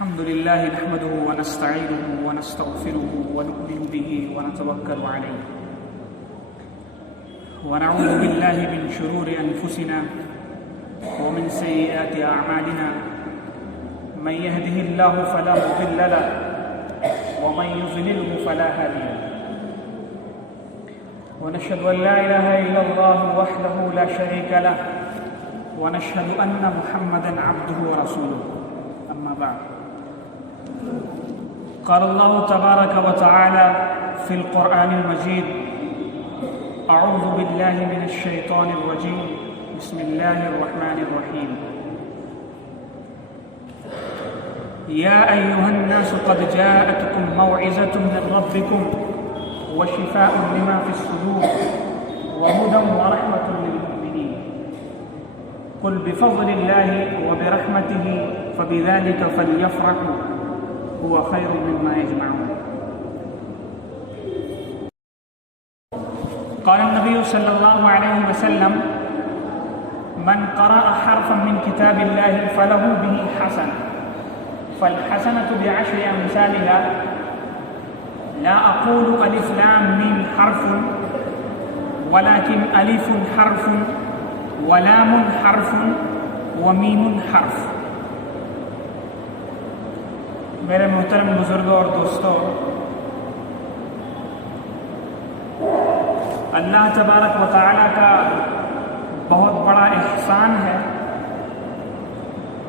الحمد لله نحمده ونستعينه ونستغفره ونؤمن به ونتوكل عليه ونعوذ بالله من شرور أنفسنا ومن سيئات أعمالنا من يهده الله فلا مضل له ومن يضلله فلا هادي له ونشهد أن لا إله إلا الله وحده لا شريك له ونشهد أن محمدا عبده ورسوله أما بعد قال الله تبارك وتعالى في القرآن المجيد أعوذ بالله من الشيطان الرجيم بسم الله الرحمن الرحيم يا أيها الناس قد جاءتكم موعظة من ربكم وشفاء لما في الصدور وهدى ورحمة للمؤمنين قل بفضل الله وبرحمته فبذلك فليفرحوا هو خير مما يجمعون. قال النبي صلى الله عليه وسلم من قرأ حرفا من كتاب الله فله به حسنة فالحسنة بعشر أمثالها لا أقول ألف لام ميم حرف ولكن ألف حرف ولام حرف ومیم حرف. میرے محترم بزرگوں اور دوستوں، اللہ تبارک و تعالیٰ کا بہت بڑا احسان ہے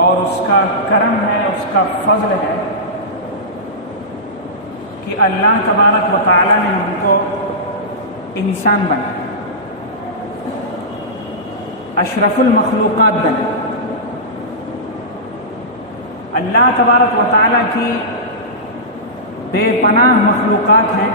اور اس کا کرم ہے، اس کا فضل ہے کہ اللہ تبارک و تعالیٰ نے ہم کو انسان بنایا، اشرف المخلوقات بنے. اللہ تبارک و تعالیٰ کی بے پناہ مخلوقات ہیں،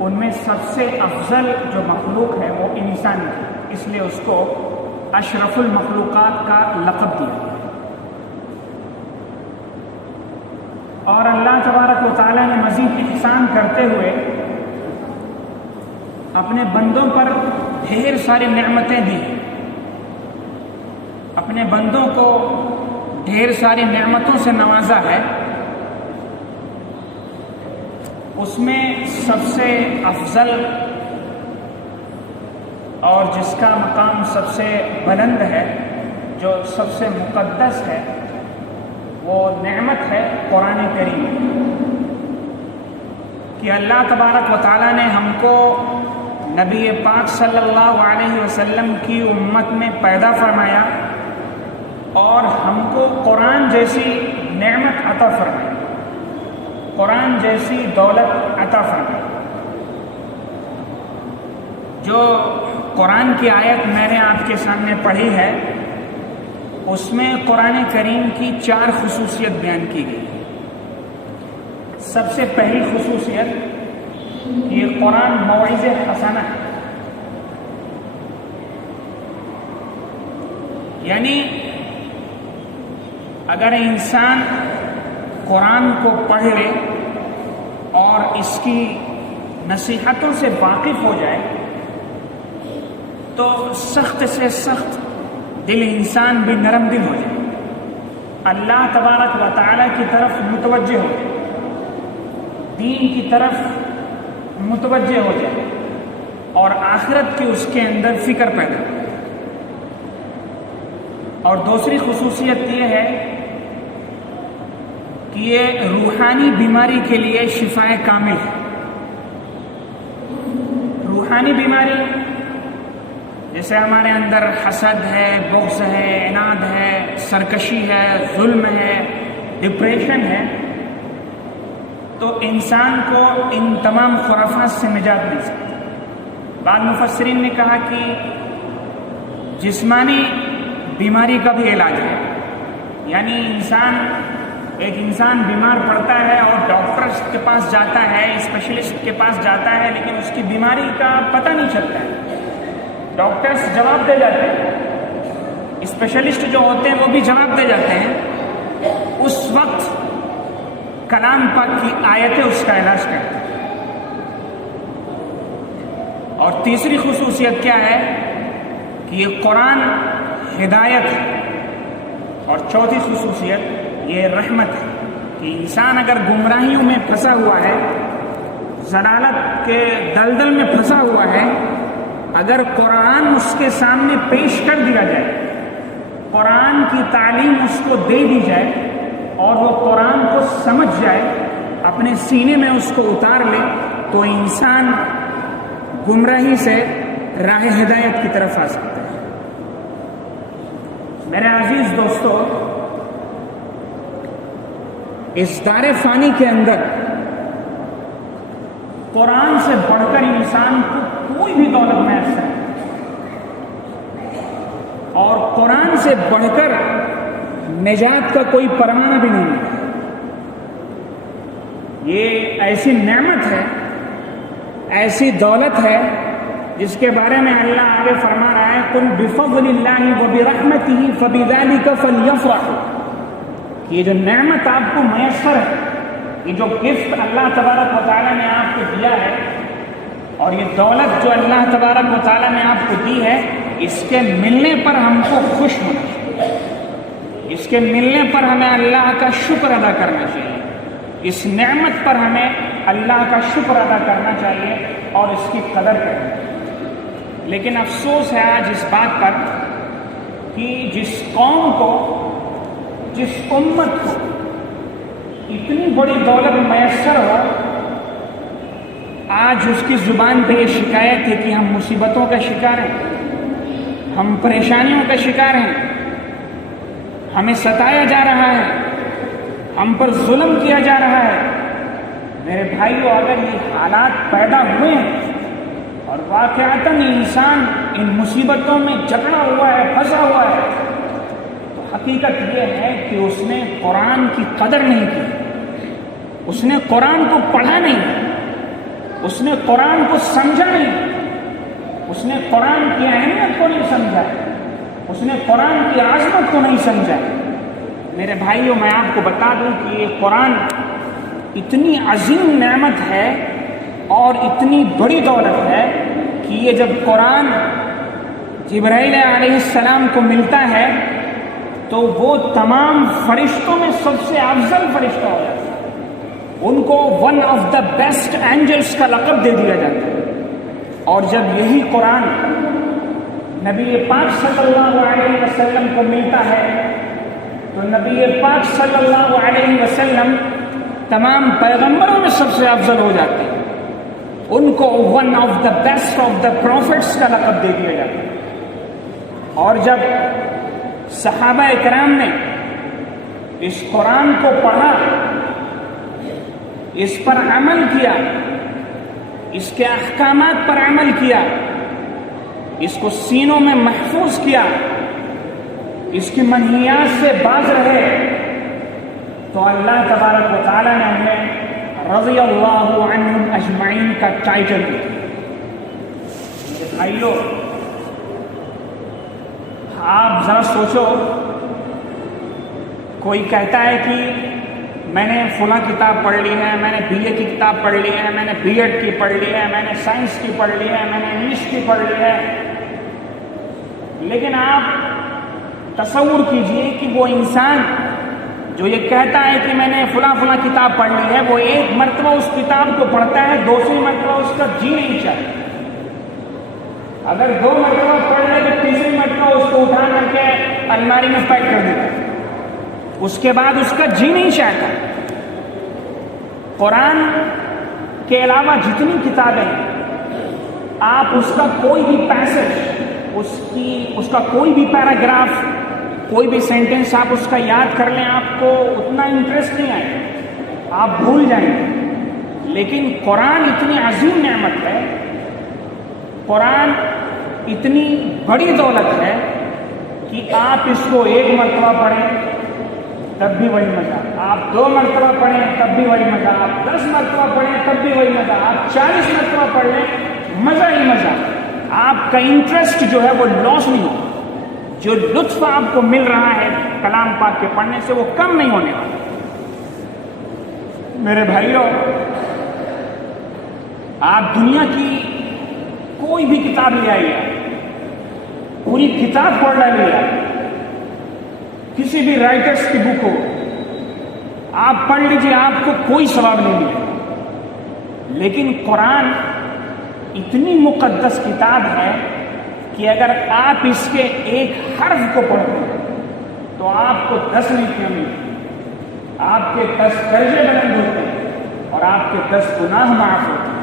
ان میں سب سے افضل جو مخلوق ہے وہ انسان ہے، اس لیے اس کو اشرف المخلوقات کا لقب دیا. اور اللہ تبارک و تعالیٰ نے مزید احسان کرتے ہوئے اپنے بندوں پر ڈھیر ساری نعمتیں دی، اپنے بندوں کو ڈھیر ساری نعمتوں سے نوازا ہے. اس میں سب سے افضل اور جس کا مقام سب سے بلند ہے، جو سب سے مقدس ہے، وہ نعمت ہے قرآن کریم کہ اللہ تبارک و تعالیٰ نے ہم کو نبی پاک صلی اللہ علیہ وسلم کی امت میں پیدا فرمایا اور ہم کو قرآن جیسی نعمت عطا فرمائی، قرآن جیسی دولت عطا فرمائی. جو قرآن کی آیت میں نے آپ کے سامنے پڑھی ہے، اس میں قرآن کریم کی 4 خصوصیت بیان کی گئی. سب سے پہلی خصوصیت، یہ قرآن موعظ حسنہ ہے، یعنی اگر انسان قرآن کو پڑھ لے اور اس کی نصیحتوں سے واقف ہو جائے تو سخت سے سخت دل انسان بھی نرم دل ہو جائے، اللہ تبارک و تعالیٰ کی طرف متوجہ ہو جائے، دین کی طرف متوجہ ہو جائے اور آخرت کی اس کے اندر فکر پیدا ہو. اور دوسری خصوصیت یہ ہے کہ یہ روحانی بیماری کے لیے شفائے کامل ہے. روحانی بیماری جیسے ہمارے اندر حسد ہے، بغض ہے، عناد ہے، سرکشی ہے، ظلم ہے، ڈپریشن ہے، تو انسان کو ان تمام خرافات سے نجات مل سکتی. بعض مفسرین نے کہا کہ جسمانی بیماری کا بھی علاج ہے، یعنی ایک انسان بیمار پڑتا ہے اور ڈاکٹر کے پاس جاتا ہے، اسپیشلسٹ کے پاس جاتا ہے، لیکن اس کی بیماری کا پتہ نہیں چلتا ہے. ڈاکٹرز جواب دے جاتے ہیں، اسپیشلسٹ جو ہوتے ہیں وہ بھی جواب دے جاتے ہیں. اس وقت کلام پاک کی آیتیں اس کا علاج کرتی ہیں. اور تیسری خصوصیت کیا ہے کہ یہ قرآن ہدایت ہے. اور چوتھی خصوصیت یہ رحمت ہے کہ انسان اگر گمراہیوں میں پھنسا ہوا ہے، ضلالت کے دلدل میں پھنسا ہوا ہے، اگر قرآن اس کے سامنے پیش کر دیا جائے، قرآن کی تعلیم اس کو دے دی جائے اور وہ قرآن کو سمجھ جائے، اپنے سینے میں اس کو اتار لے، تو انسان گمراہی سے راہ ہدایت کی طرف آ سکتا ہے۔ میرے عزیز دوستو، اس دار فانی کے اندر قرآن سے بڑھ کر انسان کو کوئی بھی دولت میسر ہے، اور قرآن سے بڑھ کر نجات کا کوئی پروانہ بھی نہیں ہے۔ یہ ایسی نعمت ہے، ایسی دولت ہے جس کے بارے میں اللہ آگے فرما رہا ہے قُلْ بِفَضْلِ اللَّهِ وَبِرَحْمَتِهِ فَبِذَلِكَ فَلْيَفْرَحُوا۔ یہ جو نعمت آپ کو میسر ہے، یہ جو گفٹ اللہ تبارک و تعالیٰ نے آپ کو دیا ہے، اور یہ دولت جو اللہ تبارک و تعالیٰ نے آپ کو دی ہے، اس کے ملنے پر ہم کو خوش ہونا چاہیے، اس کے ملنے پر ہمیں اللہ کا شکر ادا کرنا چاہیے، اس نعمت پر ہمیں اللہ کا شکر ادا کرنا چاہیے اور اس کی قدر کرنی چاہیے۔ لیکن افسوس ہے آج اس بات پر کہ جس قوم کو، جس امت کو اتنی بڑی دولت میسر ہو، آج اس کی زبان پہ یہ شکایت ہے کہ ہم مصیبتوں کا شکار ہیں، ہم پریشانیوں کا شکار ہیں، ہمیں ستایا جا رہا ہے، ہم پر ظلم کیا جا رہا ہے۔ میرے بھائیو، اگر یہ حالات پیدا ہوئے ہیں اور واقعتاً انسان ان مصیبتوں میں جکڑا ہوا ہے، پھنسا ہوا ہے، تو حقیقت یہ ہے کہ اس نے قرآن کی قدر نہیں کی، اس نے قرآن کو پڑھا نہیں، اس نے قرآن کو سمجھا نہیں، اس نے قرآن کی اہمیت کو نہیں سمجھا، اس نے قرآن کی عظمت کو نہیں سمجھا۔ میرے بھائیوں، میں آپ کو بتا دوں کہ یہ قرآن اتنی عظیم نعمت ہے اور اتنی بڑی دولت ہے کہ یہ جب قرآن جبرائیل علیہ السلام کو ملتا ہے تو وہ تمام فرشتوں میں سب سے افضل فرشتہ ہو جاتا ہے، ان کو one of the best angels کا لقب دے دیا جاتا ہے۔ اور جب یہی قرآن نبی پاک صلی اللہ علیہ وسلم کو ملتا ہے تو نبی پاک صلی اللہ علیہ وسلم تمام پیغمبروں میں سب سے افضل ہو جاتے ہیں، ان کو one of the best of the prophets کا لقب دے دیا جاتا ہے۔ اور جب صحابہ کرام نے اس قرآن کو پڑھا، اس پر عمل کیا، اس کے احکامات پر عمل کیا، اس کو سینوں میں محفوظ کیا، اس کی منہیات سے باز رہے، تو اللہ تبارک و تعالیٰ نے ہمیں رضی اللہ عنہم اجمعین کا ٹائٹل دیا۔ میرے بھائیو، آپ ذرا سوچو، کوئی کہتا ہے کہ میں نے فلاں کتاب پڑھ لی ہے، میں نے بی اے کی کتاب پڑھ لی ہے، میں نے بی ایڈ کی پڑھ لی ہے، میں نے سائنس کی پڑھ لی ہے، میں نے انگلش کی پڑھ لی ہے، لیکن آپ تصور کیجئے کہ وہ انسان جو یہ کہتا ہے کہ میں نے فلاں کتاب پڑھ لی ہے، وہ ایک مرتبہ اس کتاب کو پڑھتا ہے، دوسری مرتبہ اس کا جی نہیں چاہتا۔ اگر 2 مرتبہ پڑھ لے تو تیسری مرتبہ اس کو اٹھا کر کے الماری میں پیک کر دیتا ہے، اس کے بعد اس کا جی نہیں چاہتا۔ قرآن کے علاوہ جتنی کتابیں ہیں، آپ اس کا کوئی بھی پیسج، اس کا کوئی بھی پیراگراف، کوئی بھی سینٹنس آپ اس کا یاد کر لیں، آپ کو اتنا انٹرسٹ نہیں آئے، آپ بھول جائیں گے۔ لیکن قرآن اتنی عظیم نعمت ہے، قرآن اتنی بڑی دولت ہے کہ آپ اس کو 1 مرتبہ پڑھیں تب بھی وہی مزہ، آپ 2 مرتبہ پڑھیں تب بھی وہی مزہ، آپ 10 مرتبہ پڑھیں تب بھی وہی مزہ، آپ 40 مرتبہ پڑھ لیں مزہ ہی مزہ، آپ کا انٹرسٹ جو ہے وہ لاس نہیں ہوگا، جو لطف آپ کو مل رہا ہے کلام پاک کے پڑھنے سے وہ کم نہیں ہونے والا۔ میرے بھائیوں، آپ دنیا کی کوئی بھی کتاب لے آئیے، پوری کتاب پڑھ ڈالیے، کسی بھی رائٹرس کی بک ہو، آپ پڑھ لیجیے، آپ کو کوئی ثواب نہیں ملے گا۔ لیکن قرآن اتنی مقدس کتاب ہے کہ اگر آپ اس کے ایک حرف کو پڑھتے ہیں تو آپ کو 10 نیکیاں ملتی ہیں، آپ کے 10 درجے بلند ہوتے ہیں اور آپ کے 10 گناہ معاف ہوتے ہیں۔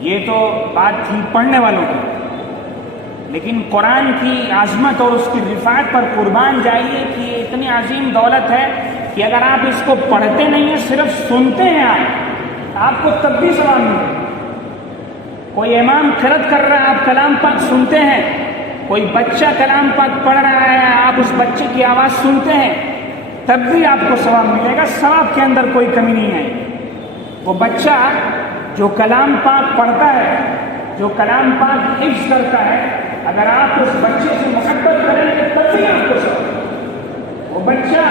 یہ تو بات تھی پڑھنے والوں کی، لیکن قرآن کی عظمت اور اس کی رفعت پر قربان جائیے کہ یہ اتنی عظیم دولت ہے کہ اگر آپ اس کو پڑھتے نہیں ہیں، صرف سنتے ہیں آپ کو تب بھی ثواب ملے گا۔ کوئی امام قرأت کر رہا ہے، آپ کلام پاک سنتے ہیں، کوئی بچہ کلام پاک پڑھ رہا ہے، آپ اس بچے کی آواز سنتے ہیں، تب بھی آپ کو ثواب ملے گا، ثواب کے اندر کوئی کمی نہیں ہے۔ وہ بچہ جو کلام پاک پڑھتا ہے، جو کلام پاک حفظ کرتا ہے، اگر آپ اس بچے سے محبت کریں گے تب بھی آپ کو ثواب۔ وہ بچہ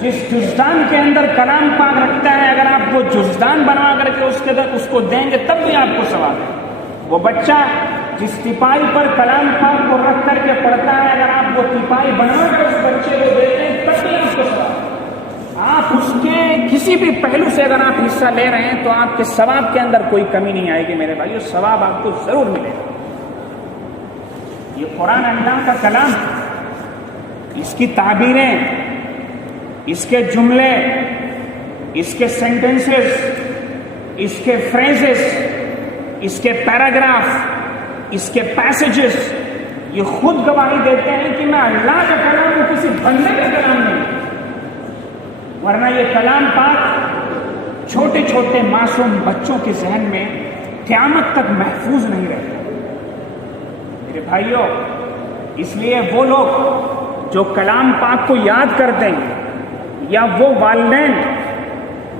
جس جزدان کے اندر کلام پاک رکھتا ہے، اگر آپ وہ جزدان بنوا کر کے اس کے اندر اس کو دیں گے تب بھی آپ کو ثواب ہے۔ وہ بچہ جس تپائی پر کلام پاک کو رکھ کر کے پڑھتا ہے، اگر آپ وہ تپائی بنوا کر اس بچے کو دیتے ہیں تب بھی آپ کو ثواب ہے۔ آپ اس کے کسی بھی پہلو سے اگر آپ حصہ لے رہے ہیں تو آپ کے ثواب کے اندر کوئی کمی نہیں آئے گی میرے بھائیو، ثواب آپ کو ضرور ملے گا۔ یہ قرآن اللہ کا کلام، اس کی تعبیریں، اس کے جملے، اس کے سینٹنسز، اس کے فریزز، اس کے پیراگراف، اس کے پیسیجز، یہ خود گواہی دیتے ہیں کہ میں اللہ کا کلام ہوں، کسی بندے کا کلام نہیں۔ ورنہ یہ کلام پاک چھوٹے چھوٹے معصوم بچوں کے ذہن میں قیامت تک محفوظ نہیں رہتا۔ میرے بھائیوں، اس لیے وہ لوگ جو کلام پاک کو یاد کرتے ہیں، یا وہ والدین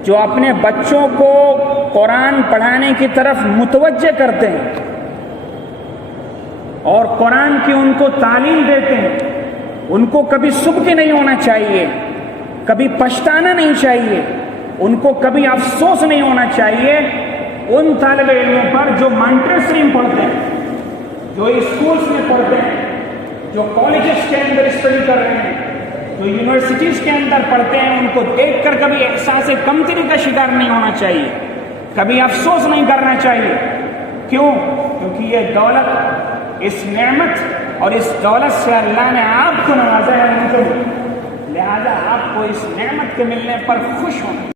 جو اپنے بچوں کو قرآن پڑھانے کی طرف متوجہ کرتے ہیں اور قرآن کی ان کو تعلیم دیتے ہیں، ان کو کبھی سبک نہیں ہونا چاہیے، کبھی پچھتانا نہیں چاہیے، ان کو کبھی افسوس نہیں ہونا چاہیے ان طالب علموں پر جو مانٹری اسٹریم پڑھتے ہیں، جو اسکولز میں پڑھتے ہیں، جو کالجز کے اندر اسٹڈی کر رہے ہیں، جو یونیورسٹیز کے اندر پڑھتے ہیں۔ ان کو دیکھ کر کبھی احساس کمتری کا شکار نہیں ہونا چاہیے، کبھی افسوس نہیں کرنا چاہیے۔ کیوں؟ کیونکہ یہ دولت، اس نعمت اور اس دولت سے اللہ نے آپ کو نوازا ہے، لہذا آپ کو اس نعمت کے ملنے پر خوش ہونا۔